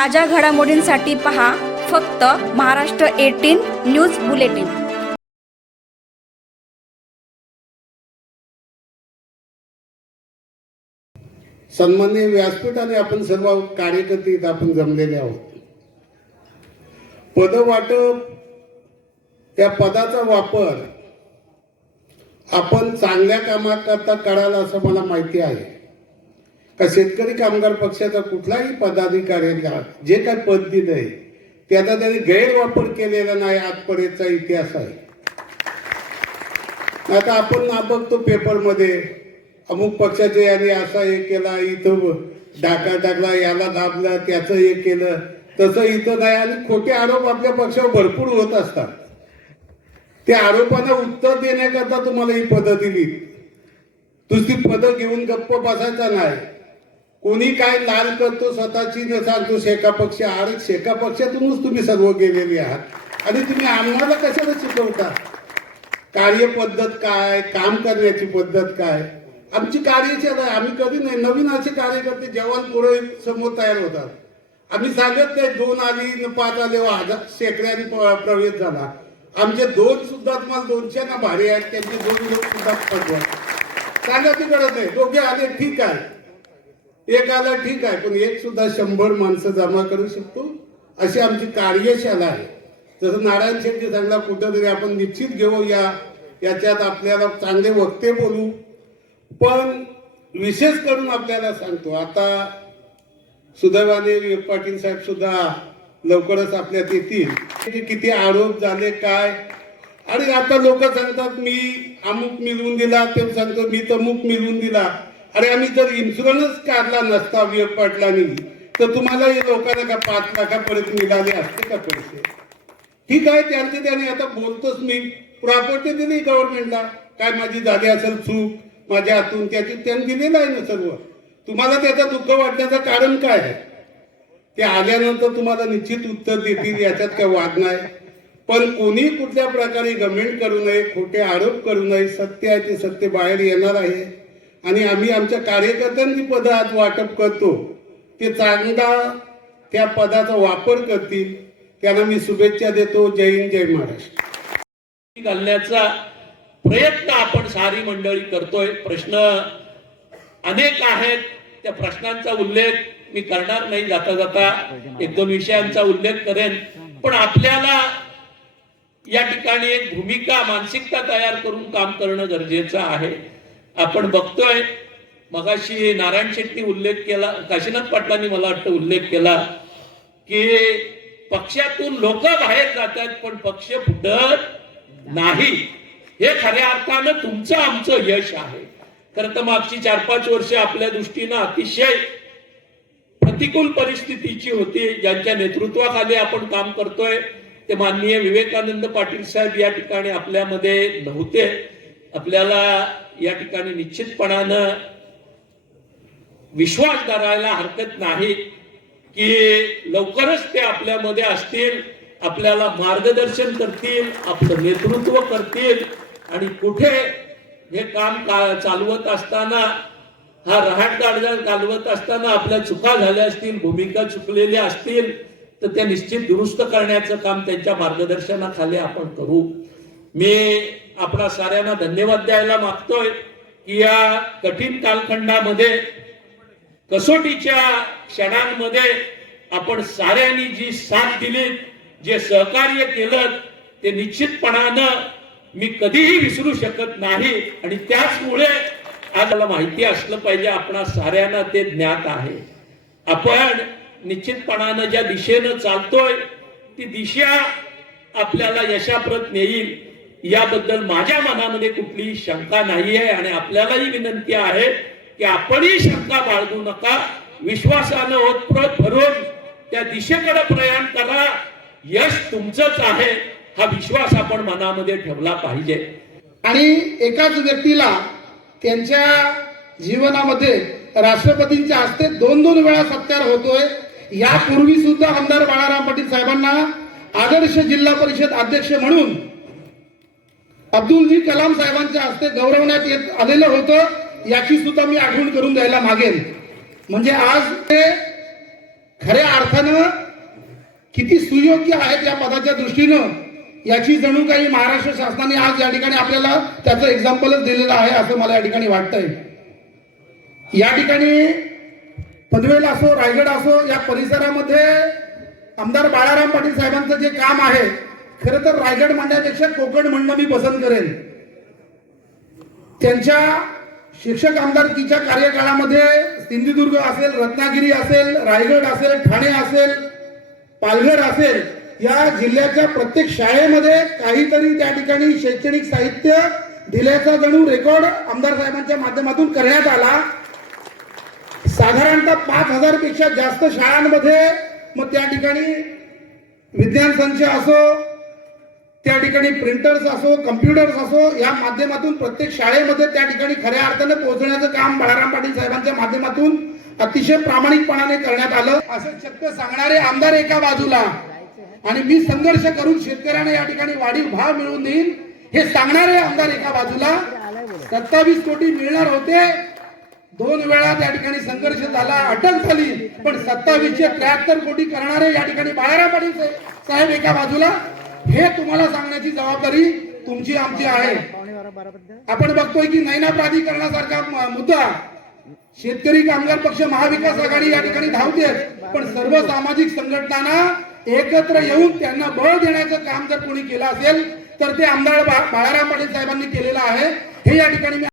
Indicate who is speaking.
Speaker 1: ताज्या घडामोडींसाठी पहा फक्त महाराष्ट्र एटीन न्यूज बुलेटिन.
Speaker 2: सन्मान्य व्यासपीठाने आपण सर्व कार्यकर्ते आपण जमलेले आहोत. पद वाटप त्या पदाचा वापर आपण चांगल्या कामाकरता करायला असं मला माहिती आहे. का शेतकरी कामगार पक्षाचा कुठलाही पदाधिकाऱ्याला जे काय पद दिलंय त्याचा त्यांनी गैरवापर केलेला नाही आजपर्यंतचा इतिहास आहे. आता आपण ना बघतो पेपरमध्ये अमुक पक्षाचे याने असा हे केला इथं डाका टाकला याला दाबला त्याचं हे केलं तसं इथं नाही. आणि खोटे आरोप आपल्या पक्षावर भरपूर होत असतात. त्या आरोपांना उत्तर देण्याकरता तुम्हाला ही पदं दिली दुसरी पदं घेऊन गप्प बसायचा नाही. कोणी काय लाल करतो स्वतःची न सांगतो शेका पक्ष आरक्ष शेका पक्षातूनच तुम्ही सर्व गेलेले आहात. आणि तुम्ही आम्हाला कशाला शिकवता? कार्यपद्धत काय काम करण्याची पद्धत काय? आमची कार्यशाळा आम्ही कधी नाही नवीन असे कार्यकर्ते जवान पुरोहित समोर तयार होतात. आम्ही सांगत नाही दोन आली न पाच आले हो, व हजार शेकड्याने प्रवेश झाला. आमचे दोन सुद्धा तुम्हाला दोनशे ना भारी आहेत त्यांचे दोन लोक सुद्धा पटवा सांगायची गरज नाही. दोघे आले ठीक आहे. एक आला ठीक आहे पण एक सुद्धा शंभर माणसं जमा करू शकतो अशी आमची कार्यशाला आहे. जसं नारायण शेट्टी सांगला कुठंतरी आपण निश्चित घेऊ या याच्यात आपल्याला चांगले वक्ते बोलू. पण विशेष करून आपल्याला सांगतो आता सुदैवाने पाटील साहेब सुद्धा लवकरच आपल्यात येतील. किती आरोप झाले काय? आणि आता लोक सांगतात मी अमुक मिळवून दिला ते सांगतो मी तमुक मिळवून दिला. अरे आम्ही जर इन्शुरन्स काढला नसता विवेक पाटलांनी तर तुम्हाला या लोकांना का पाच लाखापर्यंत मिळाले असते का पैसे? ठीक आहे त्यांचे त्याने आता बोलतोच मी. प्रॉपर्टी दिली गव्हर्नमेंटला काय माझी झाली असेल चूक? माझ्या हातून त्याची त्यांनी दिलेलं आहे ना सर्व. तुम्हाला त्याचं दुःख वाटण्याचं कारण काय आहे? ते आल्यानंतर तुम्हाला निश्चित उत्तर देतील याच्यात काय वाद नाही. पण कोणी कुठल्या प्रकारे गमेंट करू नये खोटे आरोप करू नये सत्य आहे ते सत्य बाहेर येणार आहे. आणि आम्ही आमच्या कार्यकर्त्यांची पदं आज वाटप करतो. ते चांगला त्या पदाचा वापर करतील. त्यांना मी शुभेच्छा देतो. जय हिंद जय महाराष्ट्र.
Speaker 3: घालण्याचा प्रयत्न आपण सारी मंडळी करतोय. प्रश्न अनेक आहेत. त्या प्रश्नांचा उल्लेख मी करणार नाही. जाता जाता एक दोन विषयांचा उल्लेख करेन. पण आपल्याला या ठिकाणी एक भूमिका मानसिकता तयार करून काम करणं गरजेचं आहे. आपण बघतोय मगाशी नारायण शेट्टी उल्लेख केला काशीनाथ पाटलांनी मला वाटतं उल्लेख केला की पक्षातून लोक बाहेर जातात पण पक्ष फुटत नाही. हे खऱ्या अर्थानं तुमचं आमचं यश आहे. खरं तर मागची चार पाच वर्ष आपल्या दृष्टीनं अतिशय प्रतिकूल परिस्थितीची होती. ज्यांच्या नेतृत्वाखाली आपण काम करतोय ते माननीय विवेकानंद पाटील साहेब या ठिकाणी आपल्यामध्ये नव्हते. आपल्याला या ठिकाणी निश्चितपणानं विश्वास धरायला हरकत नाही की लवकरच ते आपल्यामध्ये असतील आपल्याला मार्गदर्शन करतील आपलं नेतृत्व करतील. आणि कुठे हे काम का चालवत असताना हा रहाट चालवत असताना आपल्या चुका झाल्या असतील भूमिका चुकलेल्या असतील तर त्या निश्चित दुरुस्त करण्याचं काम त्यांच्या मार्गदर्शनाखाली आपण करू. मी आपणा साऱ्यांना धन्यवाद द्यायला मागतोय की या कठीण कालखंडामध्ये कसोटीच्या क्षणांमध्ये आपण साऱ्यांनी जी साथ दिली जे सहकार्य केलं ते निश्चितपणानं मी कधीही विसरू शकत नाही. आणि त्याचमुळे आज मला माहिती असलं पाहिजे आपणा साऱ्यांना ते ज्ञात आहे. आपण निश्चितपणानं ज्या दिशेनं चालतोय ती दिशा आपल्याला यशाप्रत नेईल. याबद्दल माझ्या मनामध्ये कुठलीही शंका नाही आहे आणि आपल्यालाही विनंती आहे की आपणही शंका बाळगू नका. विश्वासानं ओतप्रोत भरून त्या दिशेकडे प्रयाण करा. यश तुमचंच आहे. हा विश्वास आपण मनामध्ये ठेवला पाहिजे.
Speaker 4: आणि एकाच व्यक्तीला त्यांच्या जीवनामध्ये राष्ट्रपतींच्या हस्ते दोन दोन वेळा सत्कार होतोय. यापूर्वी सुद्धा आमदार बाळाराम पाटील साहेबांना आदर्श जिल्हा परिषद अध्यक्ष म्हणून अब्दुलजी कलाम साहेबांच्या हस्ते गौरवण्यात येत आलेलं होतं याची सुद्धा मी आठवण करून द्यायला मागेन. म्हणजे आज ते खऱ्या अर्थानं किती सुयोग्य आहेत या पदाच्या दृष्टीनं याची जणू काही महाराष्ट्र शासनाने आज या ठिकाणी आपल्याला त्याचं एक्झाम्पलच दिलेलं आहे असं मला या ठिकाणी वाटतंय. या ठिकाणी पनवेल असो रायगड असो या परिसरामध्ये आमदार बाळाराम पाटील साहेबांचं जे काम आहे खरं तर रायगड म्हणण्यापेक्षा कोकण म्हणणं मी पसंत करेन. त्यांच्या शिक्षक आमदारकीच्या कार्यकाळामध्ये सिंधुदुर्ग असेल रत्नागिरी असेल रायगड असेल ठाणे असेल पालघर असेल या जिल्ह्याच्या प्रत्येक शाळेमध्ये काहीतरी त्या ठिकाणी शैक्षणिक साहित्य दिल्याचा जणू रेकॉर्ड आमदार साहेबांच्या माध्यमातून करण्यात आला. साधारणतः पाच हजारपेक्षा जास्त शाळांमध्ये मग त्या ठिकाणी विज्ञान संच असो त्या ठिकाणी प्रिंटर्स असो कम्प्युटर्स असो या माध्यमातून प्रत्येक शाळेमध्ये त्या ठिकाणी खऱ्या अर्थाने पोहोचण्याचं काम बाळाराम पाटील साहेबांच्या माध्यमातून अतिशय प्रामाणिकपणाने करण्यात आलं. असं शक्य सांगणारे आमदार एका बाजूला. आणि मी संघर्ष करून शेतकऱ्यांना या ठिकाणी वाढीव भाव मिळवून देईन हे सांगणारे आमदार एका बाजूला. सत्तावीस कोटी मिळणार होते. दोन वेळा त्या ठिकाणी संघर्ष झाला अटक झाली. पण सत्तावीसशे त्र्याहत्तर कोटी करणारे या ठिकाणी बाळाराम पाटील साहेब एका बाजूला. हे तुम्हाला सांगण्याची जबाबदारी तुमची आमची आहे. आपण बघतोय की नैना प्राधिकरणासारखा मुद्दा शेतकरी कामगार पक्ष महाविकास आघाडी या ठिकाणी धावते पण सर्व सामाजिक संघटनांना एकत्र येऊन त्यांना बळ देण्याचं काम जर कोणी केलं असेल तर ते आमदार बाळाराम पाटील साहेबांनी केलेलं आहे. हे या ठिकाणी मी